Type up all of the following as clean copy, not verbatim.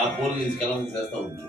ఆ పూలు తీసుకెళ్ళాలని చేస్తా ఉంది.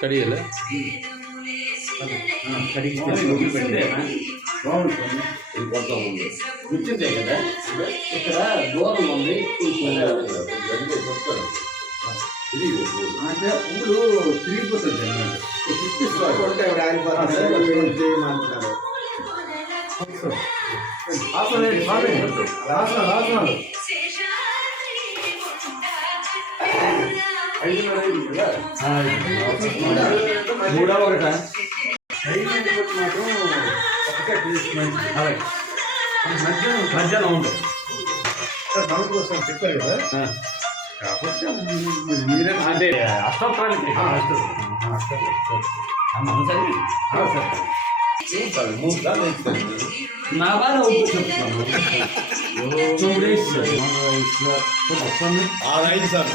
కడియాల కూర్చుంటే కదా ఇక్కడ దూరం ఉంది. అంటే పువ్వులు తిరిగిపోతుంది మూడవ ఒకట మాత్రం మధ్యాహ్నం ఉంటుంది. దాని కోసం చెప్పారు కదా. కాకపోతే మీరే అంటే అష్టోత్తరానికి నా బాగా చెప్తున్నాను. 2 days రైట్ సార్.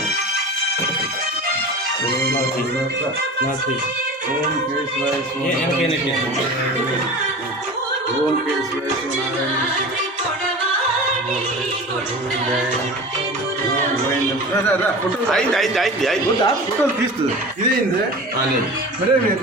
ఫోటోలు తీస్తుంది ఇదేంది మరే మీరు